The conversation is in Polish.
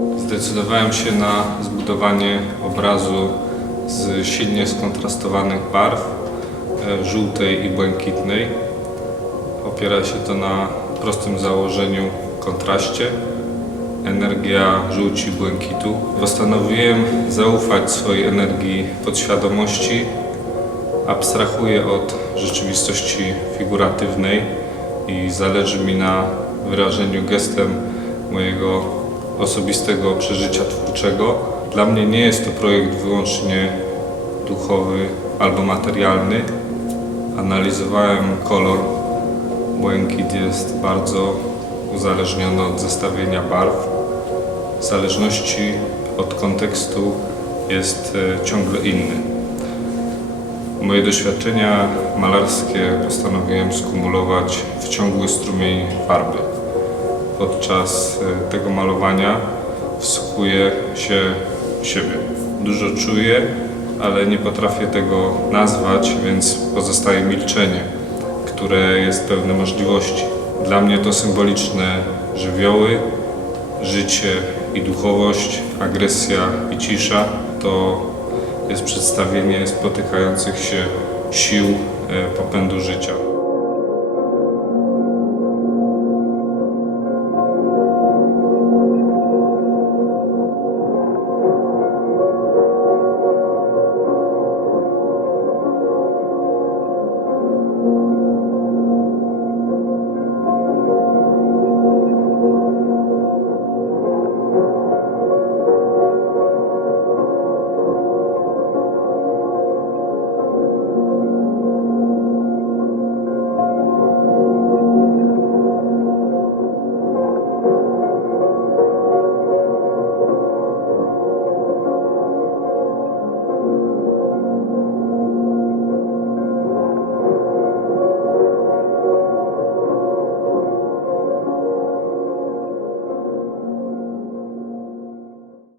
Zdecydowałem się na zbudowanie obrazu z silnie skontrastowanych barw, e, żółtej i błękitnej. Opiera się to na prostym założeniu kontraście. Energia żółci błękitu. Postanowiłem zaufać swojej energii podświadomości. Abstrahuję od rzeczywistości figuratywnej i zależy mi na wyrażeniu gestem mojego osobistego przeżycia twórczego. Dla mnie nie jest to projekt wyłącznie duchowy albo materialny. Analizowałem kolor. Błękit jest bardzo uzależniony od zestawienia barw. W zależności od kontekstu jest e, ciągle inny. Moje doświadczenia malarskie postanowiłem skumulować w ciągły strumień farby. Podczas e, tego malowania wsłuchuję się w siebie. Dużo czuję, ale nie potrafię tego nazwać, więc pozostaje milczenie, które jest pełne możliwości. Dla mnie to symboliczne żywioły, życie i duchowość, agresja i cisza to jest przedstawienie spotykających się sił e, popędu życia.